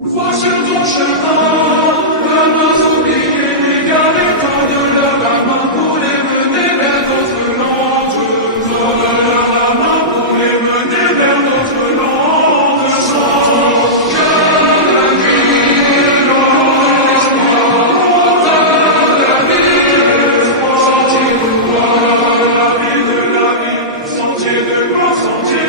Voici ton chemin, le oiseau oublié, égale l'état de la main pour les mener vers notre land. Donne la main pour les mener vers notre land. Sans que la nuit dans l'espoir, la vie, sentier de gloire, la vie de la vie, sentier de gloire, sentier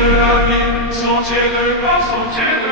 de la vie, sentier de gloire, sentier de